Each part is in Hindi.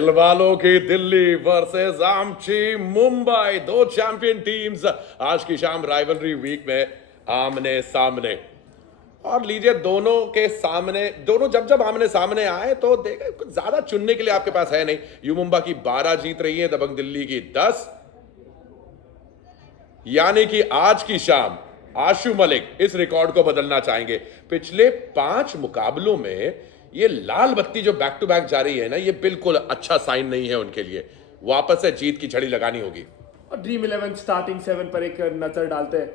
दिलवालों की दिल्ली वर्सेस आमची मुंबई, दो चैंपियन टीम्स आज की शाम राइवलरी वीक में आमने सामने। और लीजिए, दोनों के सामने, दोनों जब जब आमने सामने आए तो देखा कुछ ज्यादा चुनने के लिए आपके पास है नहीं। यू मुंबा की 12 जीत रही है, दबंग दिल्ली की 10। यानी कि आज की शाम आशु मलिक इस रिकॉर्ड को बदलना चाहेंगे। पिछले 5 मुकाबलों में ये लाल बत्ती जो बैक टू बैक जारी है ना, ये बिल्कुल अच्छा साइन नहीं है उनके लिए। वापस से जीत की झड़ी लगानी होगी। और ड्रीम 11 स्टार्टिंग 7 पर एक नजर डालते हैं।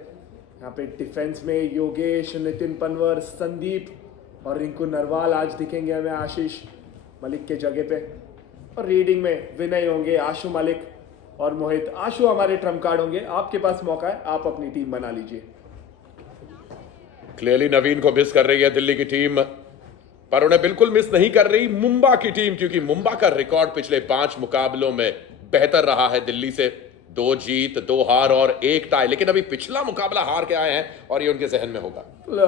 यहाँ पे डिफेंस में योगेश, नितिन पनवर, संदीप और रिंकू नरवाल आज दिखेंगे हमें आशीष मलिक के जगह पे। और रीडिंग में विनय होंगे, आशु मलिक और मोहित। आशु हमारे ट्रम्प कार्ड होंगे, आपके पास मौका है, आप अपनी टीम बना लीजिए। क्लियरली नवीन को मिस कर रही है दिल्ली की टीम, पर उन्हें बिल्कुल मिस नहीं कर रही मुंबा की टीम, क्योंकि मुंबा का रिकॉर्ड पिछले 5 मुकाबलों में बेहतर रहा है दिल्ली से। 2 जीत, 2 हार और 1 टाई। लेकिन अभी पिछला मुकाबला हार के आए हैं और ये उनके जहन में होगा।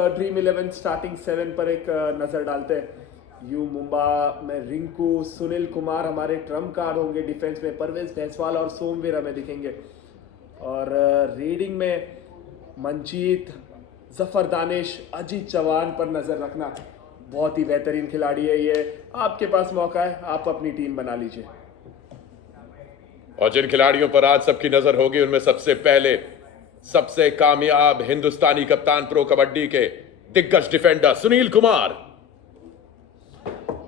ड्रीम 11 स्टार्टिंग 7 पर एक नजर डालते हैं। यू मुंबा में रिंकू, सुनील कुमार हमारे ट्रम्प कार्ड होंगे। डिफेंस में परवेज जायसवाल और सोमवीर हमें दिखेंगे। और रीडिंग में मंजीत, जफर दानिश, अजीत चौहान पर नजर रखना। बहुत ही बेहतरीन खिलाड़ी है ये, आपके पास मौका है, आप अपनी टीम बना लीजिए। और जिन खिलाड़ियों पर आज सबकी नजर होगी, उनमें सबसे पहले सबसे कामयाब हिंदुस्तानी कप्तान प्रो कबड्डी के दिग्गज डिफेंडर सुनील कुमार।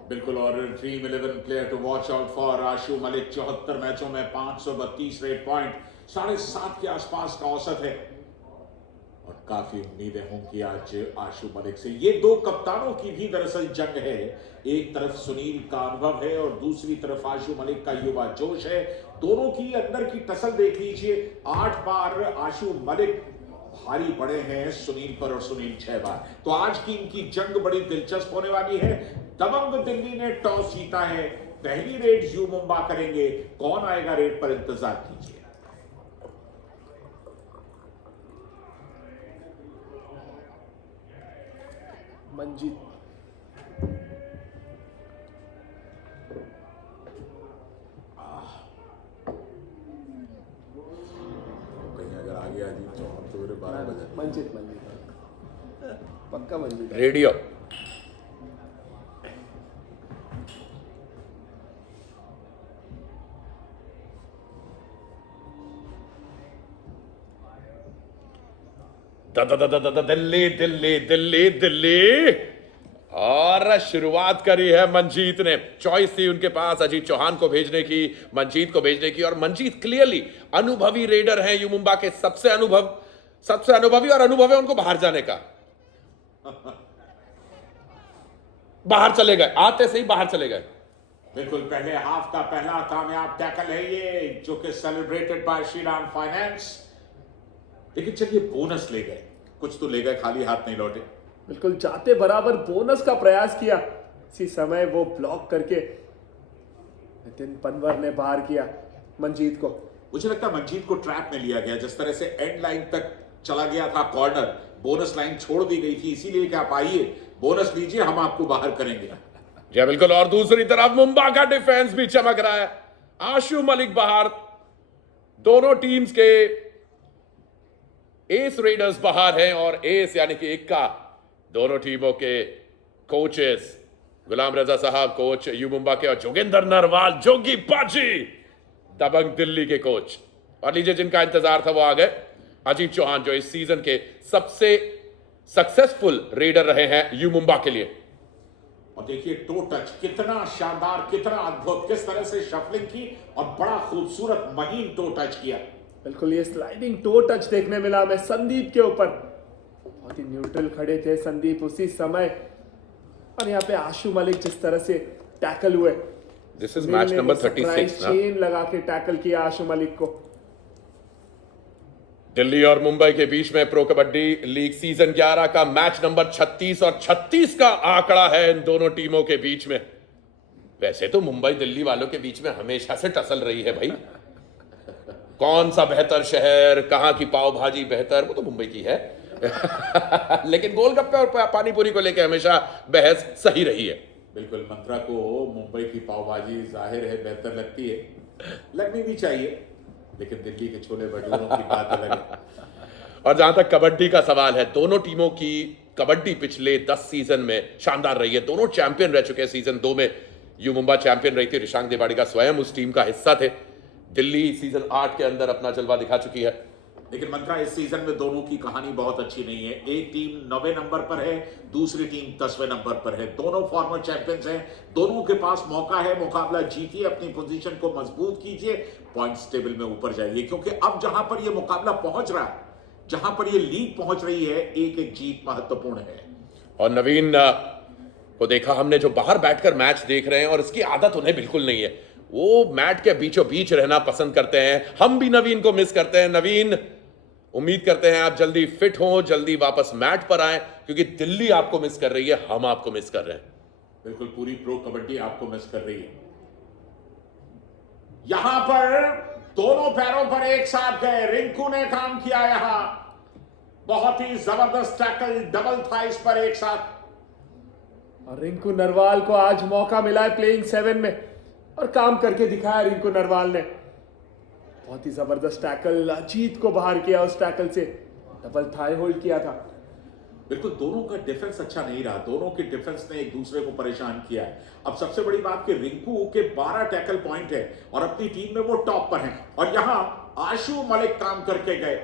बिल्कुल। और dream 11 player to watch out for Ashu Malik. 74 मैचों में 532 रेट पॉइंट, 7.5 के आसपास का औसत है। और काफी उम्मीदें होंगी आज आशु मलिक से। ये दो कप्तानों की भी दरअसल जंग है। एक तरफ सुनील का अनुभव है और दूसरी तरफ आशु मलिक का युवा जोश है। दोनों की अंदर की टसल देख लीजिए। 8 बार आशु मलिक भारी पड़े हैं सुनील पर और सुनील 6 बार। तो आज की इनकी जंग बड़ी दिलचस्प होने वाली है। दबंग दिल्ली ने टॉस जीता है, पहली रेड यू मुंबा करेंगे। कौन आएगा रेड पर, इंतजार कीजिए। मंजीत, कहीं अगर आगे आ जी तो 12 बजे मंजीत पक्का मंजीत। रेडियो दिल्ली दिल्ली दिल्ली दिल्ली। और शुरुआत करी है मंजीत ने। चॉइस थी उनके पास अजीत चौहान को भेजने की, मंजीत को भेजने की। और मंजीत क्लियरली अनुभवी रेडर हैं, यू मुंबा के सबसे अनुभवी और अनुभव है उनको बाहर जाने का। बाहर चले गए, आते से ही बाहर चले गए। बिल्कुल। पहले हाफ का पहला कामयाब टैकल है ये, जो कि सेलिब्रेटेड बाय श्रीराम फाइनेंस। लेकिन चलिए, बोनस ले गए, कुछ तो ले गए, खाली हाथ नहीं लौटे। बिल्कुल, जाते बराबर बोनस का प्रयास किया, इसी समय वो ब्लॉक करके नितिन पनवर ने बाहर किया मंजीत को। मुझे लगता है मंजीत को ट्रैप में लिया गया। जिस तरह से एंड लाइन तक चला गया था कॉर्नर, बोनस लाइन छोड़ दी गई थी, इसीलिए कि आप आइए बोनस लीजिए, हम आपको बाहर करेंगे। जी बिल्कुल। और दूसरी तरफ मुंबा का डिफेंस भी चमक रहा है। आशु मलिक बाहर, दोनों टीम्स के एस रेडर्स बाहर हैं। और एस यानी कि इक्का दोनों टीमों के कोचेस, गुलाम रजा साहब कोच यू मुंबा के, और जोगिंदर नरवाल, जोगी पाजी, दबंग दिल्ली के कोच। और लीजिए, जिनका इंतजार था वो आ गए, अजीत चौहान, जो इस सीजन के सबसे सक्सेसफुल रेडर रहे हैं यू मुंबा के लिए। और देखिए टो टच कितना शानदार, कितना अद्भुत, किस तरह से शफलिंग की और बड़ा खूबसूरत महीन टो टच किया। बिल्कुल, ये स्लाइडिंग टो टच देखने मिला हमें संदीप के ऊपर। बहुत ही न्यूट्रल खड़े थे संदीप उसी समय। और यहाँ पे आशु मलिक जिस तरह से टैकल हुए, दिस इज मैच नंबर 36 ना? चेन लगा के टैकल किया आशु मलिक को। दिल्ली और मुंबई के बीच में प्रो कबड्डी लीग सीजन 11 का मैच नंबर 36 और 36 का आंकड़ा है इन दोनों टीमों के बीच में। वैसे तो मुंबई दिल्ली वालों के बीच में हमेशा से टसल रही है भाई। कौन सा बेहतर शहर, कहां की पाव भाजी बेहतर, वो तो मुंबई की है। लेकिन गोलगप्पे और पानी पूरी को लेकर हमेशा बहस सही रही है। बिल्कुल, मंत्रा को मुंबई की पाव भाजी जाहिर है बेहतर लगती है, लगनी भी चाहिए, लेकिन दिल्ली के छोले भटूरों की बात अलग है। और जहां तक कबड्डी का सवाल है, दोनों टीमों की कबड्डी पिछले 10 सीजन में शानदार रही है। दोनों चैंपियन रह चुके हैं। सीजन 2 में यू मुंबा चैंपियन रही थी, रिशांक देवाड़िका स्वयं उस टीम का हिस्सा थे। दिल्ली सीजन 8 के अंदर अपना जलवा दिखा चुकी है। लेकिन मंत्रा, इस सीजन में दोनों की कहानी बहुत अच्छी नहीं है। एक टीम 9वें नंबर पर है, दूसरी टीम 10वें नंबर पर है। दोनों फॉर्मर चैंपियंस हैं, दोनों के पास मौका है, मुकाबला जीतिए, अपनी पोजीशन को मजबूत कीजिए, पॉइंट्स टेबल में ऊपर जाइए, क्योंकि अब जहां पर यह मुकाबला पहुंच रहा है, जहां पर यह लीग पहुंच रही है, एक एक जीत महत्वपूर्ण है। और नवीन को देखा हमने, जो बाहर बैठकर मैच देख रहे हैं, और इसकी आदत उन्हें बिल्कुल नहीं है। वो मैट के बीचों बीच रहना पसंद करते हैं। हम भी नवीन को मिस करते हैं। नवीन, उम्मीद करते हैं आप जल्दी फिट हो, जल्दी वापस मैट पर आए, क्योंकि दिल्ली आपको मिस कर रही है, हम आपको मिस कर रहे हैं। बिल्कुल, पूरी प्रो कबड्डी आपको मिस कर रही है। यहां पर दोनों पैरों पर एक साथ गए, रिंकू ने काम किया यहां, बहुत ही जबरदस्त टैकल, डबल थाइस पर एक साथ। और रिंकू नरवाल को आज मौका मिला है प्लेइंग 7 में, और काम करके दिखाया रिंकू नरवाल ने। बहुत ही जबरदस्त टैकल, अजीत को बाहर किया, उस टैकल से डबल थाई होल्ड किया था। बिल्कुल, दोनों का डिफेंस अच्छा नहीं रहा, दोनों के डिफेंस ने एक दूसरे को परेशान किया है। अब सबसे बड़ी बात कि रिंकू के 12 टैकल पॉइंट है और अपनी टीम में वो टॉप पर हैं, और यहां आशु मलिक काम करके गए,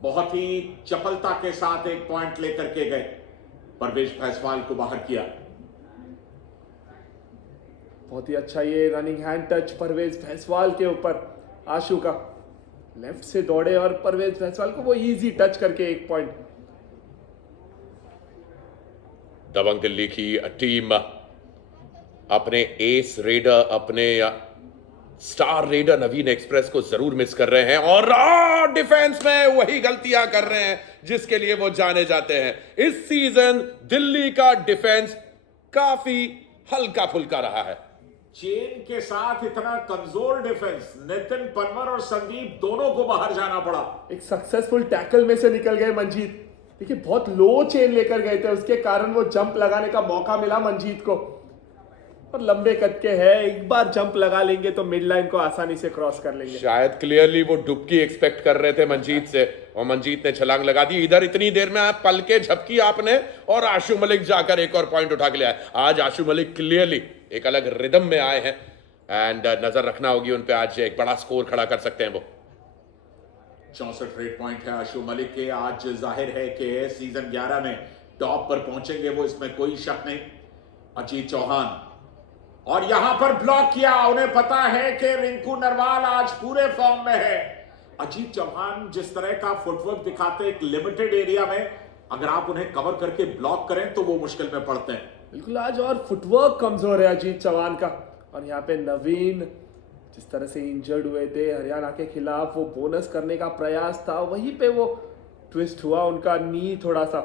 बहुत ही चपलता के साथ एक पॉइंट लेकर के गए, परवेश भैसवाल को बाहर किया। बहुत ही अच्छा ये रनिंग हैंड टच परवेज भैसवाल के ऊपर, आशु का लेफ्ट से दौड़े और परवेज भैसवाल को वो इजी टच करके एक पॉइंट। दबंग दिल्ली की टीम अपने एस रेडर, अपने स्टार रेडर नवीन एक्सप्रेस को जरूर मिस कर रहे हैं, और डिफेंस में वही गलतियां कर रहे हैं जिसके लिए वो जाने जाते हैं। इस सीजन दिल्ली का डिफेंस काफी हल्का फुल्का रहा है। चेन के साथ इतना कमजोर डिफेंस, नितिन पनवर और संदीप दोनों को बाहर जाना पड़ा। एक सक्सेसफुल टैकल में से निकल गए मंजीत। देखिए, बहुत लो चेन लेकर गए थे, उसके कारण वो जंप लगाने का मौका मिला मंजीत को, और लंबे कद के है, एक बार जंप लगा लेंगे तो मिड लाइन को आसानी से क्रॉस कर लेंगे। शायद क्लियरली वो डुबकी एक्सपेक्ट कर रहे थे मंजीत से, और मंजीत ने छलांग लगा दी। इधर इतनी देर में आप पल के झपकी आपने, और आशु मलिक जाकर एक और पॉइंट उठा के ले आए। आज आशु मलिक क्लियरली एक अलग रिदम में आए हैं, एंड नजर रखना होगी उन पे, आज एक बड़ा स्कोर खड़ा कर सकते हैं वो। 64 रेट पॉइंट है आशु मलिक के। आज जाहिर है कि सीजन 11 में टॉप पर पहुंचेंगे वो, इसमें कोई शक नहीं। अजीत चौहान, और यहां पर ब्लॉक किया, उन्हें पता है कि रिंकू नरवाल आज पूरे फॉर्म में है। अजीत चौहान जिस तरह का फुटवर्क दिखाते एक लिमिटेड एरिया में, अगर आप उन्हें कवर करके ब्लॉक करें तो वो मुश्किल में पड़ते हैं। बिल्कुल, आज और फुटवर्क कमजोर है अजीत चौहान का। और यहाँ पे नवीन जिस तरह से इंजर्ड हुए थे हरियाणा के खिलाफ, वो बोनस करने का प्रयास था, वहीं पे वो ट्विस्ट हुआ उनका नी थोड़ा सा,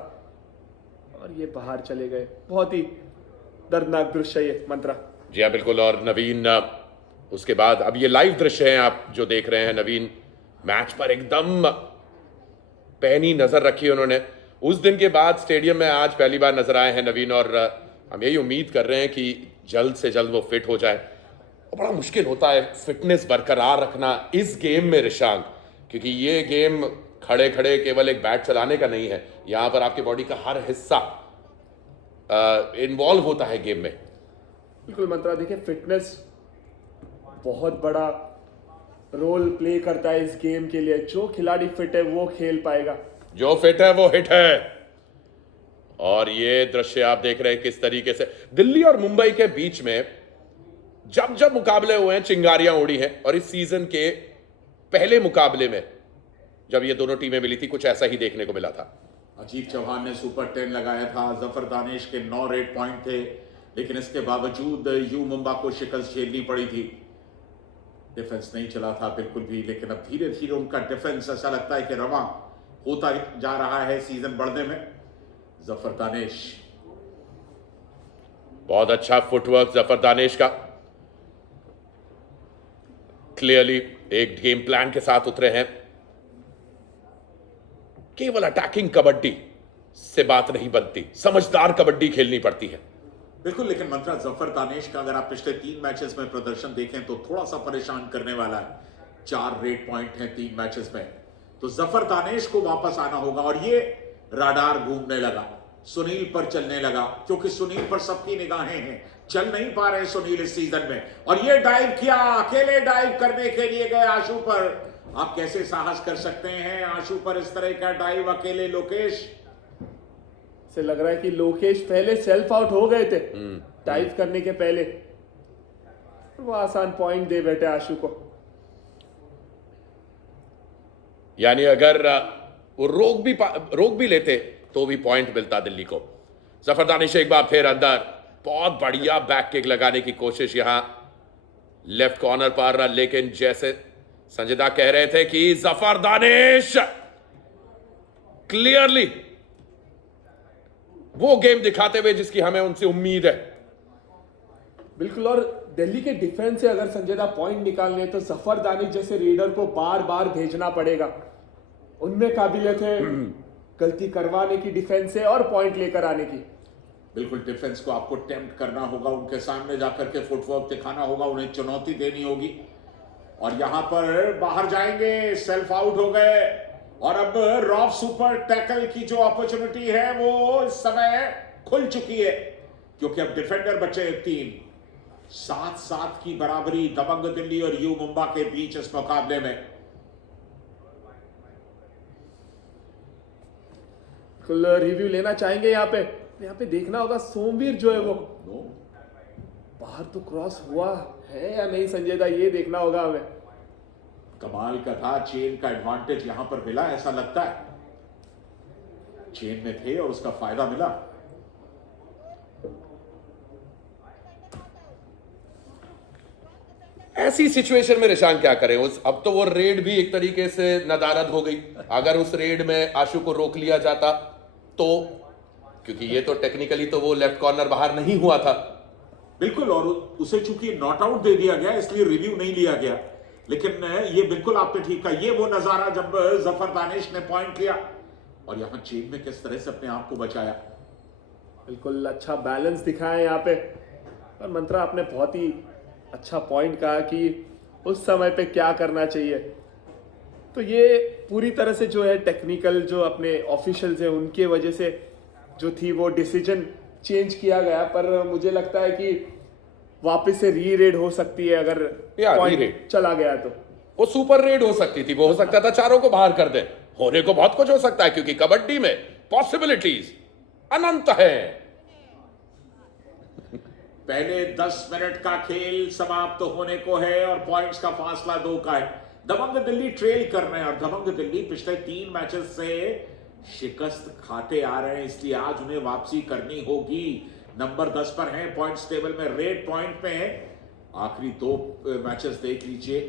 और ये बाहर चले गए। बहुत ही दर्दनाक दृश्य ये मंत्रा। जी हाँ, बिल्कुल। और नवीन उसके बाद, अब ये लाइव दृश्य हैं आप जो देख रहे हैं, नवीन मैच पर एकदम पैनी नजर रखी उन्होंने। उस दिन के बाद स्टेडियम में आज पहली बार नजर आए हैं नवीन, और हम यही उम्मीद कर रहे हैं कि जल्द से जल्द वो फिट हो जाए। और बड़ा मुश्किल होता है फिटनेस बरकरार रखना इस गेम में रिशांक, क्योंकि ये गेम खड़े खड़े केवल एक बैट चलाने का नहीं है, यहाँ पर आपके बॉडी का हर हिस्सा इन्वॉल्व होता है गेम में। बिल्कुल मंत्रा, देखिए फिटनेस बहुत बड़ा रोल प्ले करता है इस गेम के लिए। जो खिलाड़ी फिट है वो खेल पाएगा, जो फिट है वो हिट है। और ये दृश्य आप देख रहे हैं किस तरीके से दिल्ली और मुंबई के बीच में जब जब मुकाबले हुए हैं चिंगारियां उड़ी हैं, और इस सीजन के पहले मुकाबले में जब ये दोनों टीमें मिली थी कुछ ऐसा ही देखने को मिला था। अजीत चौहान ने सुपर 10 लगाया था, जफर दानिश के 9 रेट पॉइंट थे, लेकिन इसके बावजूद यू मुंबा को शिकस्त झेलनी पड़ी थी। डिफेंस नहीं चला था बिल्कुल भी, लेकिन अब धीरे धीरे उनका डिफेंस ऐसा लगता है कि रवां होता जा रहा है सीजन बढ़ने में। जफर दानिश, बहुत अच्छा फुटवर्क जफर दानिश का, क्लियरली एक गेम प्लान के साथ उतरे हैं। केवल अटैकिंग कबड्डी से बात नहीं बनती, समझदार कबड्डी खेलनी पड़ती है। बिल्कुल, लेकिन मंत्रा जफर दानिश का अगर आप पिछले 3 मैचेस में प्रदर्शन देखें तो थोड़ा सा परेशान करने वाला है। 4 रेड पॉइंट हैं 3 मैचेस में, तो जफर दानिश को वापस आना होगा। और ये राडार घूमने लगा, सुनील पर चलने लगा, क्योंकि सुनील पर सबकी निगाहें हैं। चल नहीं पा रहे सुनील इस सीजन में, और ये डाइव किया, अकेले डाइव करने के लिए गए आशु पर। आप कैसे साहस कर सकते हैं आशु पर इस तरह का डाइव अकेले? लोकेश से लग रहा है कि लोकेश पहले सेल्फ आउट हो गए थे डाइव करने के पहले, वो आसान पॉइंट दे बैठे आशु को। यानी अगर वो रोक भी लेते तो भी पॉइंट मिलता दिल्ली को। जफर दानिश एक बार फिर अंदर, बहुत बढ़िया बैक किक लगाने की कोशिश यहां लेफ्ट कॉर्नर पर, लेकिन जैसे संजय दा कह रहे थे कि जफर दानिश क्लियरली वो गेम दिखाते हुए जिसकी हमें उनसे उम्मीद है। बिल्कुल, और दिल्ली के डिफेंस से अगर संजय दा पॉइंट निकालने तो जफर दानिश जैसे रीडर को बार बार भेजना पड़ेगा। उनमें काबिलियत है गलती करवाने की डिफेंस से और पॉइंट लेकर आने की। बिल्कुल, डिफेंस को आपको टेम्प्ट करना होगा, उनके सामने जाकर के फुटवर्क दिखाना होगा, उन्हें चुनौती देनी होगी। और यहां पर बाहर जाएंगे, सेल्फ आउट हो गए, और अब रॉफ सुपर टैकल की जो अपॉर्चुनिटी है वो इस समय खुल चुकी है, क्योंकि अब डिफेंडर बचे 3। 7-7 की बराबरी दबंग दिल्ली और यू मुंबा के बीच इस मुकाबले में। रिव्यू लेना चाहेंगे यहाँ पे देखना होगा सोमवीर जो है वो बाहर तो क्रॉस हुआ है या नहीं संजय दा, ये देखना होगा हमें। कमाल का था, चेन का एडवांटेज यहां पर मिला, ऐसा लगता है चेन में थे और उसका फायदा मिला। ऐसी सिचुएशन में रिशांग क्या करें? अब तो वो रेड भी एक तरीके से नदारद हो गई। अगर उस रेड में आशु को रोक लिया जाता तो, क्योंकि ये तो टेक्निकली तो वो लेफ्ट कॉर्नर बाहर नहीं हुआ था। बिल्कुल, और उसे चूंकि नॉट आउट दे दिया गया इसलिए रिव्यू नहीं लिया गया। लेकिन ये बिल्कुल आपने ठीक कहा, ये वो नजारा जब जफर दानिश ने पॉइंट लिया और यहां चेन में किस तरह से अपने आप को बचाया। बिल्कुल अच्छा बैलेंस दिखाया यहाँ पे। और मंत्रा आपने बहुत ही अच्छा पॉइंट कहा कि उस समय पे क्या करना चाहिए। तो ये पूरी तरह से जो है टेक्निकल जो अपने ऑफिशियल्स हैं उनके वजह से जो थी वो डिसीजन चेंज किया गया, पर मुझे लगता है कि वापस से री रेड हो सकती है अगर पॉइंट चला गया तो। वो सुपर रेड हो सकती थी, वो हो सकता था चारों को बाहर कर दे। होने को बहुत कुछ हो सकता है, क्योंकि कबड्डी में पॉसिबिलिटीज अनंत है। पहले 10 मिनट का खेल समाप्त होने को है और पॉइंट्स का फासला 2 का है। दबंग दिल्ली ट्रेल कर रहे हैं, और दबंग दिल्ली पिछले 3 मैचेस से शिकस्त खाते आ रहे हैं, इसलिए आज उन्हें वापसी करनी होगी। नंबर 10 पर हैं पॉइंट्स टेबल में, रेड पॉइंट पे हैं। आखिरी 2 मैचेस देख लीजिए,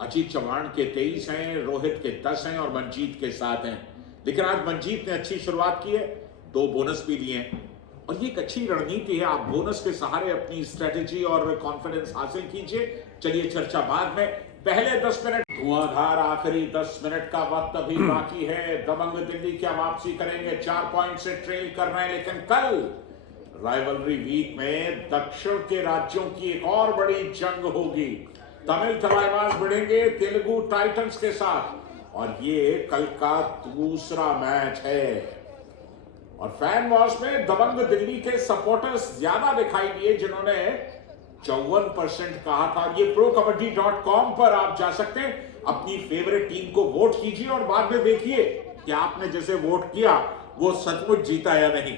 अजीत चौहान के 23 हैं, रोहित के 10 हैं और मनजीत के 7 हैं। लेकिन आज मनजीत ने अच्छी शुरुआत की है, 2 बोनस भी लिए हैं, और ये एक अच्छी रणनीति है। आप बोनस के सहारे अपनी स्ट्रेटेजी और कॉन्फिडेंस हासिल कीजिए। चलिए चर्चा बाद में, पहले 10 मिनट धुआंधार, आखिरी 10 मिनट का वक्त अभी बाकी है। दबंग दिल्ली क्या वापसी करेंगे? 4 पॉइंट से ट्रेल कर रहे हैं, लेकिन कल राइवलरी वीक में दक्षिण के राज्यों की एक और बड़ी जंग होगी। तमिल तलवारबाज भिड़ेंगे तेलुगु टाइटंस के साथ, और ये कल का दूसरा मैच है। और फैन वॉश में दबंग दिल्ली के सपोर्टर्स ज्यादा दिखाई दिए, जिन्होंने 54% कहा था। ये ProKabaddi.com पर आप जा सकते हैं, अपनी फेवरेट टीम को वोट कीजिए और बाद में देखिए कि आपने जैसे वोट किया वो सचमुच जीता या नहीं।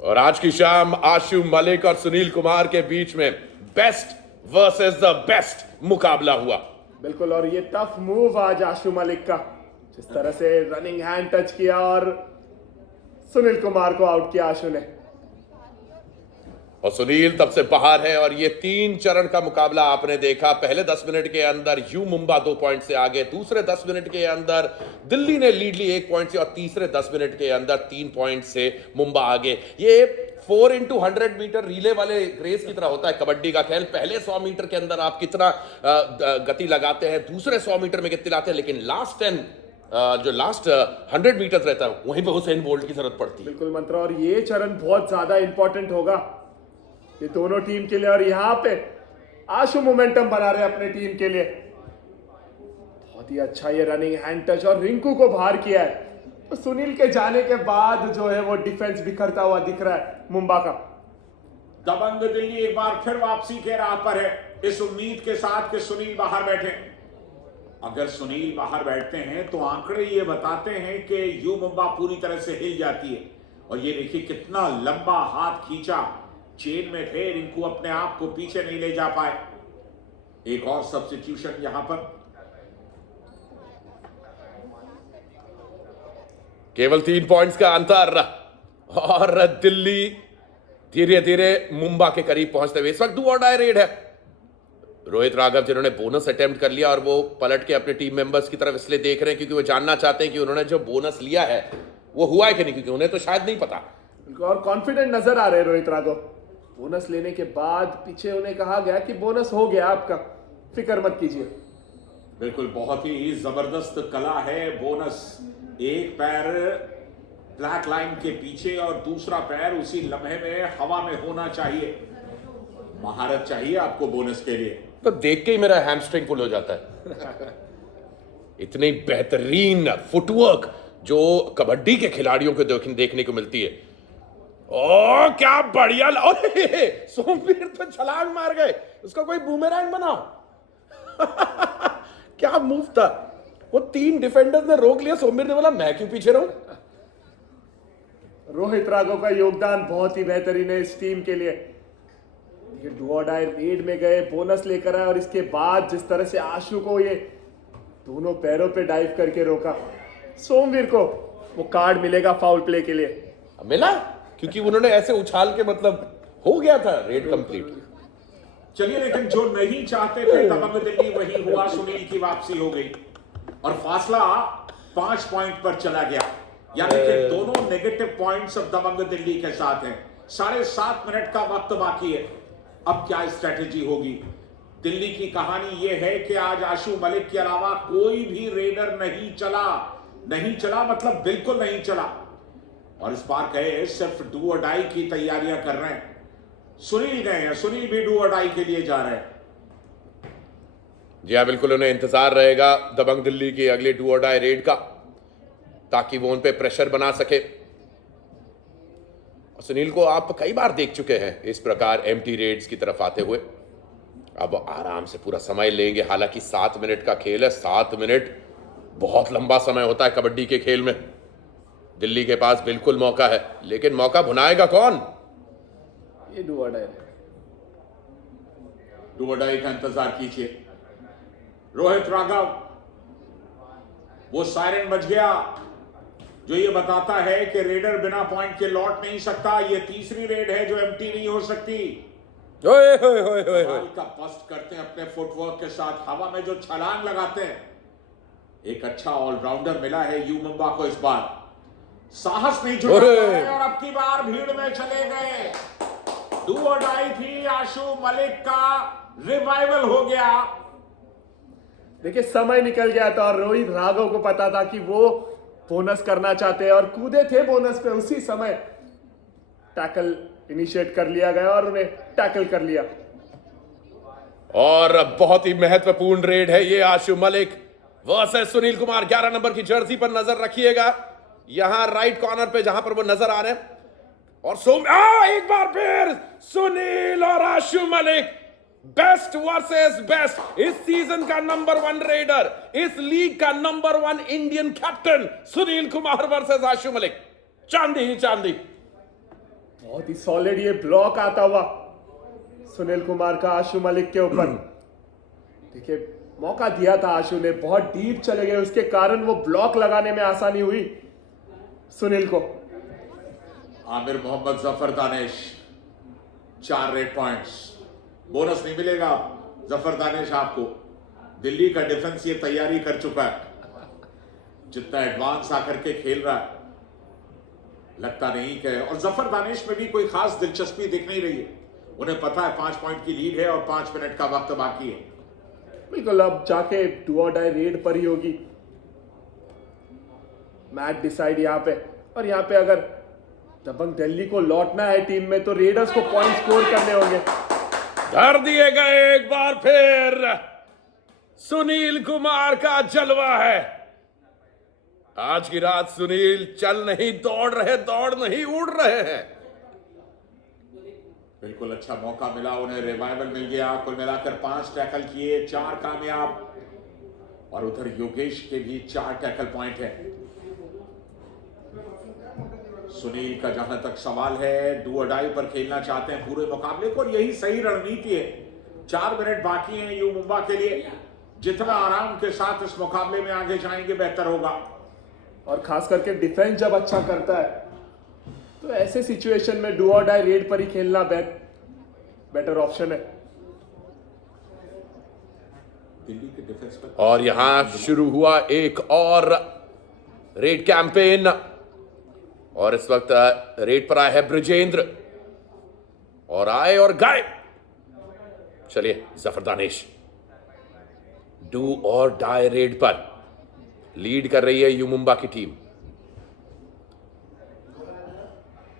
और आज की शाम आशु मलिक और सुनील कुमार के बीच में बेस्ट वर्सेस द बेस्ट मुकाबला हुआ। बिल्कुल, और ये टफ मूव आज आशु मलिक का, जिस तरह से रनिंग हैंड टच किया और सुनील कुमार को आउट किया आशु ने। और सुनील तब से बाहर है, और ये 3 चरण का मुकाबला आपने देखा। पहले 10 मिनट के अंदर यू मुंबा 2 पॉइंट से आगे, दूसरे 10 मिनट के अंदर दिल्ली ने लीड ली 1 पॉइंट से, और तीसरे 10 मिनट के अंदर 3 पॉइंट से मुंबा आगे। ये 4x100 मीटर रिले वाले रेस की तरह होता है कबड्डी का खेल। पहले 100 मीटर के अंदर आप कितना गति लगाते हैं, दूसरे 100 मीटर में कितने लाते हैं, लेकिन लास्ट 100 मीटर रहता है, वहीं पे हुसैन बोल्ट की जरूरत पड़ती है। बिल्कुल मंत्रा, और ये चरण बहुत ज्यादा इंपॉर्टेंट होगा ये दोनों टीम के लिए। और यहाँ पे आशु मोमेंटम बना रहे हैं अपने टीम के लिए। बहुत ही अच्छा ये रनिंग हैंड टच और रिंकू को बाहर किया है। तो सुनील के जाने के बाद जो है वो डिफेंस बिखरता हुआ दिख रहा है मुंबा का। दबंग दिल्ली एक बार फिर वापसी के राह पर है, इस उम्मीद के साथ कि सुनील बाहर बैठे। अगर सुनील बाहर बैठते हैं तो आंकड़े ये बताते हैं कि यू मुंबा पूरी तरह से हिल जाती है। और ये देखिए कितना लंबा हाथ खींचा, चेन में थे, रिंकू अपने आप को पीछे नहीं ले जा पाए। एक और सब्स्टिट्यूशन यहां पर। केवल 3 पॉइंट्स का अंतर और दिल्ली धीरे धीरे मुंबा के करीब पहुंचते हुए इस वक्त डू और डाई रेड है। रोहित राघव जिन्होंने बोनस अटेम्प्ट कर लिया और वो पलट के अपने टीम मेंबर्स की तरफ इसलिए देख रहे हैं क्योंकि वो जानना चाहते हैं कि उन्होंने जो बोनस लिया है वो हुआ है कि नहीं, क्योंकि उन्हें तो शायद नहीं पता। और कॉन्फिडेंट नजर आ रहे हैं रोहित राघव। बोनस लेने के बाद पीछे उन्हें कहा गया कि बोनस हो गया आपका, फिक्र मत कीजिए। बिल्कुल, बहुत ही जबरदस्त कला है बोनस। एक पैर ब्लैक लाइन के पीछे और दूसरा पैर उसी लम्हे में हवा में होना चाहिए। महारत चाहिए आपको बोनस के लिए। तो देख के ही मेरा हैमस्ट्रिंग पुल हो जाता है। इतनी बेहतरीन फुटवर्क जो कबड्डी के खिलाड़ियों को देखने को मिलती है। ओ क्या बढ़िया सोमवीर तो छलांग मार गए, उसका कोई बूमेरैंग बनाओ। क्या मूव था, वो 3 डिफेंडर्स ने रोक लिया, सोमवीर ने बोला मैं क्यों पीछे रहूं। रोहित राघव का योगदान बहुत ही बेहतरीन है इस टीम के लिए। डू और डाई रेड में गए, बोनस लेकर आए और इसके बाद जिस तरह से आशु को ये दोनों पैरों पे डाइव करके रोका, सोमवीर को वो कार्ड मिलेगा फाउल प्ले के लिए। मिला क्योंकि उन्होंने ऐसे उछाल के मतलब हो गया था रेड कंप्लीट। चलिए, लेकिन जो नहीं चाहते थे दबंग दिल्ली वही हुआ। सुनील की वापसी हो गई और फासला 5 पॉइंट पर चला गया, यानी कि दोनों नेगेटिव पॉइंट्स अब दबंग दिल्ली के साथ हैं। 7.5 मिनट का वक्त बाकी है। अब क्या स्ट्रेटेजी होगी? दिल्ली की कहानी यह है कि आज आशु मलिक के अलावा कोई भी रेडर नहीं चला मतलब बिल्कुल नहीं चला। और इस बार गए सिर्फ डू और डाई की तैयारियां कर रहे हैं। सुनील गए हैं, सुनील भी डू और डाई के लिए जा रहे हैं। जी हाँ, बिल्कुल उन्हें इंतजार रहेगा दबंग दिल्ली की अगले डू और डाई रेड का, ताकि वो उन पे प्रेशर बना सके। और सुनील को आप कई बार देख चुके हैं इस प्रकार एम्प्टी रेड्स की तरफ आते हुए। अब आराम से पूरा समय लेंगे, हालांकि 7 मिनट का खेल है। 7 मिनट बहुत लंबा समय होता है कबड्डी के खेल में। दिल्ली के पास बिल्कुल मौका है, लेकिन मौका भुनाएगा कौन? ये डू और डाई। डू और डाई का इंतजार कीजिए। रोहित राघव, वो सायरन बज गया जो ये बताता है कि रेडर बिना पॉइंट के लौट नहीं सकता। ये तीसरी रेड है जो एम्प्टी नहीं हो सकती। का बस्ट करते हैं अपने फुटवर्क के साथ, हवा में जो छलांग लगाते हैं। एक अच्छा ऑलराउंडर मिला है यू मुंबा को इस बार। साहस नहीं जुटा और अब की बार भीड़ में चले गए। डू और डाई थी, आशु मलिक का रिवाइवल हो गया। देखिए समय निकल गया था और रोहित राघव को पता था कि वो बोनस करना चाहते हैं और कूदे थे बोनस पे। उसी समय टैकल इनिशिएट कर लिया गया और उन्हें टैकल कर लिया। और बहुत ही महत्वपूर्ण रेड है ये। आशु मलिक वर्सेस सुनील कुमार। 11 नंबर की जर्सी पर नजर रखिएगा, यहां राइट कॉर्नर पे जहां पर वो नजर आ रहे हैं। और एक बार फिर सुनील और Ashu Malik, best versus best. इस सीजन का नंबर 1 रेडर, इस लीग का number 1 Indian captain Sunil Kumar versus Ashu Malik. चांदी ही चांदी। बहुत ही सॉलिड ये ब्लॉक आता हुआ सुनील कुमार का आशु मलिक के ऊपर। देखिए मौका दिया था आशु ने, बहुत डीप चले गए, उसके कारण वो ब्लॉक लगाने में आसानी हुई सुनील को। Aamir Mohammad Zafar Danish 4 raid points. Bonus नहीं मिलेगा जफर दानिश आपको। दिल्ली का डिफेंस ये तैयारी कर चुका है। जितना एडवांस आकर के खेल रहा है, लगता नहीं कि, और जफर दानिश में भी कोई खास दिलचस्पी दिख नहीं रही है। उन्हें पता है 5 पॉइंट की लीड है और 5 मिनट का वक्त बाकी है। बिल्कुल, अब जाके डू और डाई रेड पर ही होगी। मैच डिसाइड यहाँ पे, और यहाँ पे अगर दबंग दिल्ली को लौटना है टीम में, तो रेडर्स को पॉइंट स्कोर करने होंगे। धर दिए गए एक बार फिर। सुनील कुमार का जलवा है। आज की रात सुनील चल नहीं दौड़ रहे, दौड़ नहीं उड़ रहे हैं। बिल्कुल अच्छा मौका मिला उन्हें, रिवाइवल मिल गया। कुल मिलाकर 5 टैकल किए, 4 कामयाब, और उधर योगेश के भी 4 टैकल पॉइंट है। सुनील का जहां तक सवाल है, डू और डाई पर खेलना चाहते हैं पूरे मुकाबले को, और यही सही रणनीति है। 4 मिनट बाकी हैं यू मुंबा के लिए। जितना आराम के साथ इस मुकाबले में आगे जाएंगे बेहतर होगा। और खास करके डिफेंस जब अच्छा करता है तो ऐसे सिचुएशन में डू और डाई रेड पर ही खेलना बेटर ऑप्शन है। दिल्ली के डिफेंस पर, और यहां शुरू हुआ एक और रेड कैंपेन, और इस वक्त रेड पर आए हैं ब्रिजेंद्र, और आए और गए। चलिए जफर दानिश, डू और डाई रेड पर लीड कर रही है यू मुंबा की टीम।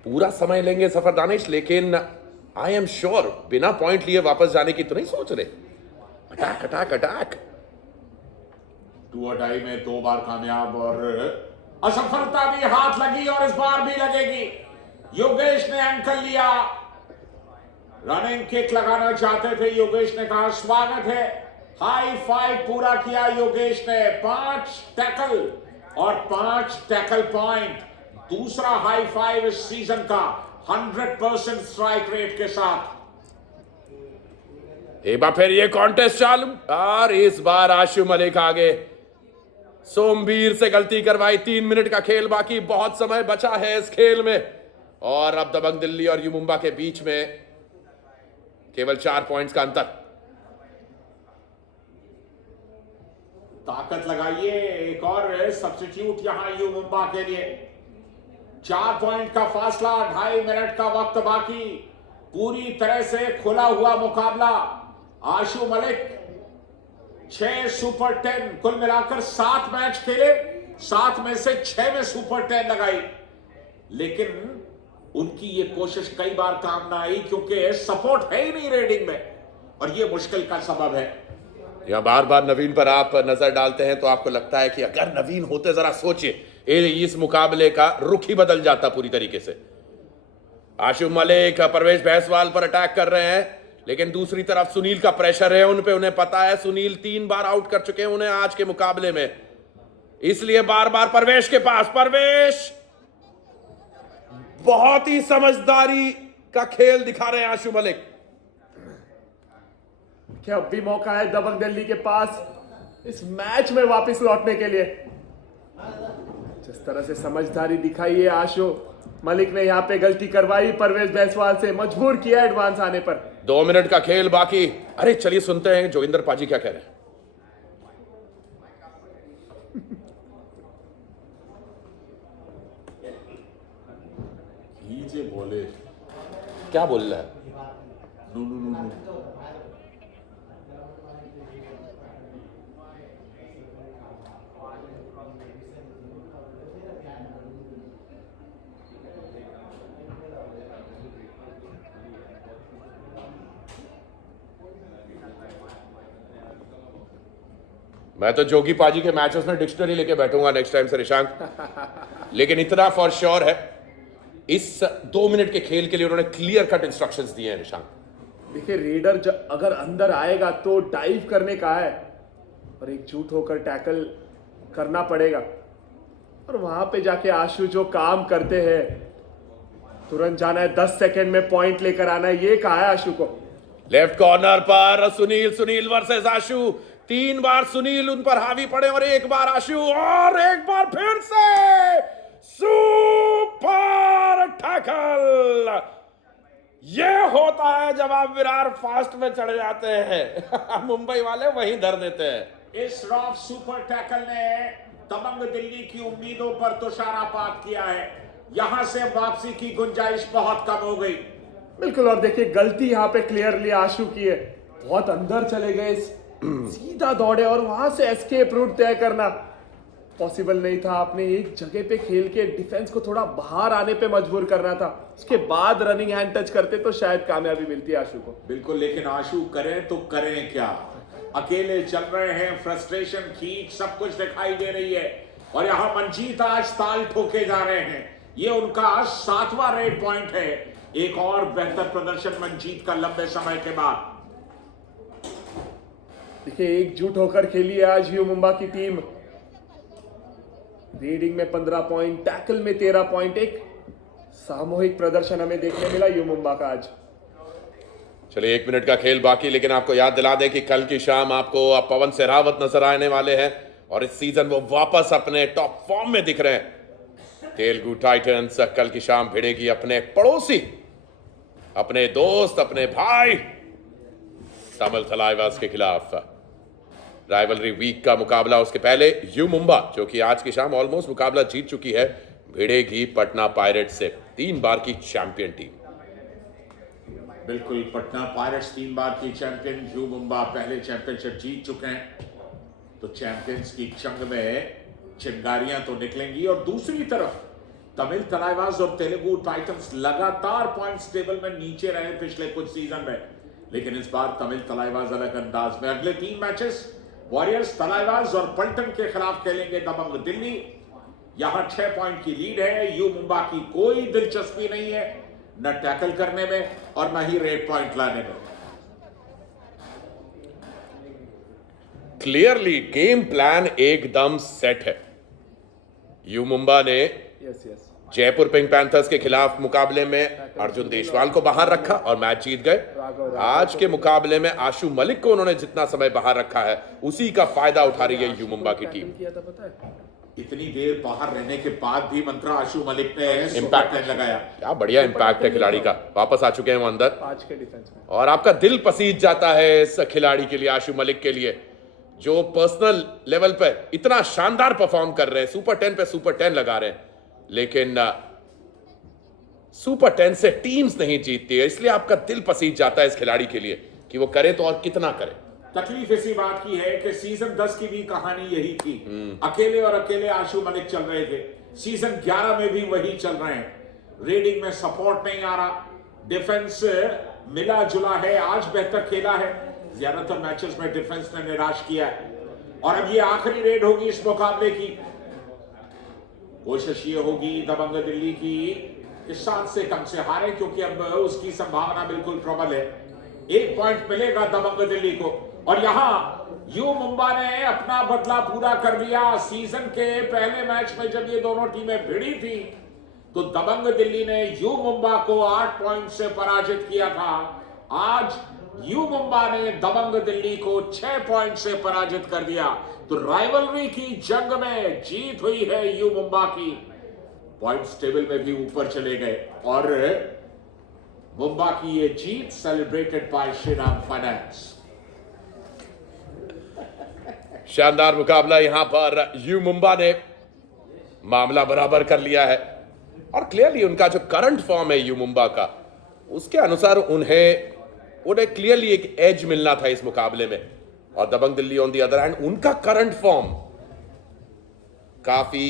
पूरा समय लेंगे जफर दानिश, लेकिन आई एम श्योर बिना पॉइंट लिए वापस जाने की तो नहीं सोच रहे। Attack attack attack. डू और डाई में 2 बार कामयाब, और असफलता भी हाथ लगी और इस बार भी लगेगी। योगेश ने एंकल लिया, रनिंग किक लगाना चाहते थे। योगेश ने कहा स्वागत है, हाई फाइव पूरा किया योगेश ने। 5 टैकल और 5 टैकल पॉइंट, दूसरा हाई फाइव इस सीजन का 100% स्ट्राइक रेट के साथ। एक बार फिर ये कॉन्टेस्ट चालू, और इस बार आशु मलिक आगे। सोमवीर से गलती करवाई। 3 मिनट का खेल बाकी, बहुत समय बचा है इस खेल में, और अब दबंग दिल्ली और यू मुंबा के बीच में केवल 4 पॉइंट्स का अंतर। ताकत लगाइए, एक और सब्स्टिट्यूट यहां यू मुंबा के लिए। 4 पॉइंट का फासला, 2.5 मिनट का वक्त बाकी, पूरी तरह से खुला हुआ मुकाबला। आशु मलिक 6 सुपर 10, कुल मिलाकर 7 मैच खेले, 7 में से 6 में सुपर 10 लगाई, लेकिन उनकी ये कोशिश कई बार काम ना आई क्योंकि सपोर्ट है ही नहीं रेडिंग में, और ये मुश्किल का सबब है। या बार बार नवीन पर आप नजर डालते हैं तो आपको लगता है कि अगर नवीन होते, जरा सोचिए इस मुकाबले का रुख ही बदल जाता पूरी तरीके से। आशु मलिक परवेश भैसवाल पर अटैक कर रहे हैं, लेकिन दूसरी तरफ सुनील का प्रेशर है उन पे। उन्हें पता है सुनील 3 बार आउट कर चुके हैं उन्हें आज के मुकाबले में, इसलिए बार बार परवेश के पास। परवेश बहुत ही समझदारी का खेल दिखा रहे हैं आशु मलिक। क्या अब भी मौका है दबंग दिल्ली के पास इस मैच में वापस लौटने के लिए। जिस तरह से समझदारी दिखाई है आशु मलिक ने, यहां पे गलती करवाई, परवेश भैसवाल से मजबूर किया एडवांस आने पर। 2 मिनट का खेल बाकी। अरे चलिए सुनते हैं जोगिंदर पाजी क्या कह रहे हैं। बोले क्या बोल रहा है? नो। मैं तो जोगी पाजी के मैचेस में डिक्शनरी लेके बैठूंगा नेक्स्ट टाइम से निशांक। लेकिन इतना फॉर श्योर है, इस 2 मिनट के खेल के लिए उन्होंने क्लियर कट इंस्ट्रक्शंस दिए हैं निशांक। देखिए रेडर अगर अंदर आएगा तो डाइव करने का है, और एकजुट होकर टैकल करना पड़ेगा। और वहां पे जाके आशु जो काम करते हैं, तुरंत जाना है, 10 सेकंड में पॉइंट लेकर आना है, ये कहा है आशु को। लेफ्ट कॉर्नर पर सुनील वर्सेस आशु। 3 बार सुनील उन पर हावी पड़े और 1 बार आशु, और एक बार फिर से सुपर टैकल। ये होता है जब आप विरार फास्ट में चढ़ जाते हैं। मुंबई वाले वहीं धर देते हैं। इस रॉफ सुपर टैकल ने दबंग दिल्ली की उम्मीदों पर तुषारापात किया है। यहां से वापसी की गुंजाइश बहुत कम हो गई। बिल्कुल, और देखिए गलती यहाँ पे क्लियरली आशु की है। बहुत अंदर चले गए, सीधा दौड़े और वहां से एस्केप रूट तय करना पॉसिबल नहीं था। आपने एक जगह पे खेल के डिफेंस को थोड़ा बाहर आने पे मजबूर करना था, उसके बाद रनिंग हैंड टच करते तो शायद कामयाबी मिलती आशु को। बिल्कुल, लेकिन आशु करें तो करें क्या, अकेले चल रहे हैं, फ्रस्ट्रेशन, खींच सब कुछ दिखाई दे रही है और यहां मंजीत आज ताल ठोके जा रहे हैं। ये उनका 7वां रेड पॉइंट है। एक और बेहतर प्रदर्शन मंजीत का लंबे समय के बाद। देखिए एकजुट होकर खेली है आज यू मुंबा की टीम। रीडिंग में 15 पॉइंट, टैकल में 13 पॉइंट, एक सामूहिक प्रदर्शन हमें देखने मिला यू मुंबा का आज। चलिए 1 मिनट का खेल बाकी, लेकिन आपको याद दिला दें कि कल की शाम आपको पवन सहरावत नजर आने वाले हैं और इस सीजन वो वापस अपने टॉप फॉर्म में दिख रहे हैं। तेलुगु टाइटंस कल की शाम भिड़ेगी अपने पड़ोसी, अपने दोस्त, अपने भाई तमिल थलाइवास के खिलाफ। राइवलरी वीक का मुकाबला, उसके पहले यू मुंबा जो कि आज की शाम ऑलमोस्ट मुकाबला जीत चुकी है, भिड़ेगी पटना पायरेट्स से, 3 बार की चैंपियन टीम। बिल्कुल, पटना पायरेट्स 3 बार की चैंपियन, यू मुंबा पहले चैंपियनशिप जीत चुके हैं, तो चैंपियंस की जंग में चिंगारियां तो निकलेंगी। और दूसरी तरफ तमिल तलाइवास और तेलुगु टाइटंस लगातार पॉइंट्स टेबल में नीचे रहे पिछले कुछ सीजन में, लेकिन इस बार तमिल तलाइवास अलग अंदाज में। अगले 3 मैचेस वॉरियर्स, तलाइवास और पल्टन के खिलाफ खेलेंगे दबंग दिल्ली। यहां 6 पॉइंट की लीड है। यू मुंबा की कोई दिलचस्पी नहीं है न टैकल करने में और न ही रेड पॉइंट लाने में। क्लियरली गेम प्लान एकदम सेट है। यू मुंबा ने यस जयपुर पिंक पैंथर्स के खिलाफ मुकाबले में अर्जुन देशवाल को बाहर रखा और मैच जीत गए। आज के मुकाबले में आशु मलिक को उन्होंने जितना समय बाहर रखा है, उसी का फायदा उठा रही है यू मुंबा की टीम। किया था पता है, इतनी देर बाहर रहने के बाद भी मंत्रा आशु मलिक ने इम्पैक्ट लगाया। क्या बढ़िया इम्पैक्ट है खिलाड़ी का, वापस आ चुके हैं वो अंदर आज के डिफेंस में। और आपका दिल पसीज जाता है इस खिलाड़ी के लिए, आशु मलिक के लिए, जो पर्सनल लेवल पर इतना शानदार परफॉर्म कर रहे हैं, सुपर 10 पे सुपर 10 लगा रहे हैं, लेकिन सुपर 10 से टीम्स नहीं जीतती है, इसलिए आपका दिल पसीज जाता है इस खिलाड़ी के लिए कि वो करे तो और कितना करे। तकलीफ इसी बात की है कि सीजन 10 की भी कहानी यही थी, अकेले और अकेले आशु मलिक चल रहे थे। सीजन 11 में भी वही चल रहे हैं। रीडिंग में सपोर्ट नहीं आ रहा, डिफेंस मिला जुला है, आज बेहतर खेला है, ज्यादातर मैचेस में डिफेंस ने निराश किया है। और अब ये आखिरी रेड होगी इस मुकाबले की। कोशिश ये होगी दबंग दिल्ली की कि 7 से कम से हारे, क्योंकि अब उसकी संभावना बिल्कुल प्रबल है। 1 पॉइंट मिलेगा दबंग दिल्ली को। और यहां यू मुंबा ने अपना बदला पूरा कर लिया। सीजन के पहले मैच में जब ये दोनों टीमें भिड़ी थी तो दबंग दिल्ली ने यू मुंबा को 8 पॉइंट से पराजित किया था। आज यू मुंबा ने दबंग दिल्ली को 6 पॉइंट से पराजित कर दिया। तो राइवलरी की जंग में जीत हुई है यू मुंबा की। पॉइंट्स टेबल में भी ऊपर चले गए और मुंबा की ये जीत सेलिब्रेटेड बाय श्रीराम फाइनेंस। शानदार मुकाबला, यहां पर यू मुंबा ने मामला बराबर कर लिया है और क्लियरली उनका जो करंट फॉर्म है यू मुंबा का, उसके अनुसार उन्हें क्लियरली एक एज मिलना था इस मुकाबले में। और Dabang Delhi on the other hand, उनका करंट फॉर्म काफी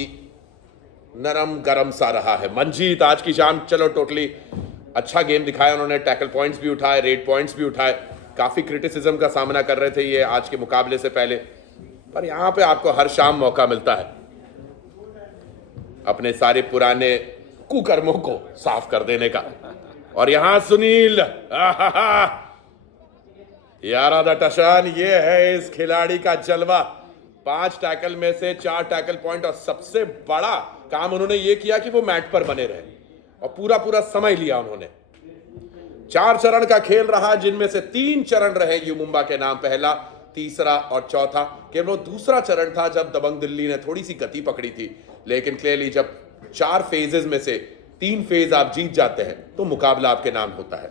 नरम गरम सा रहा है। मंजीत आज की शाम चलो टोटली अच्छा गेम दिखाया उन्होंने, टैकल पॉइंट्स भी उठाए, रेड पॉइंट्स भी उठाए, काफी क्रिटिसिज्म का सामना कर रहे थे ये आज के मुकाबले से पहले, पर यहां पे आपको हर शाम मौका मिलता है अपने सारे पुराने कुकर्मों को साफ कर देने का। और यहां सुनील यारा द टशान, ये है इस खिलाड़ी का जलवा। 5 टैकल में से 4 टैकल पॉइंट और सबसे बड़ा काम उन्होंने ये किया कि वो मैट पर बने रहे और पूरा समय लिया उन्होंने। 4 चरण का खेल रहा, जिनमें से 3 चरण रहे यू मुंबा के नाम, पहला, तीसरा और चौथा। केवल वो दूसरा चरण था जब दबंग दिल्ली ने थोड़ी सी गति पकड़ी थी, लेकिन क्लियरली जब 4 फेजेस में से 3 फेज आप जीत जाते हैं तो मुकाबला आपके नाम होता है।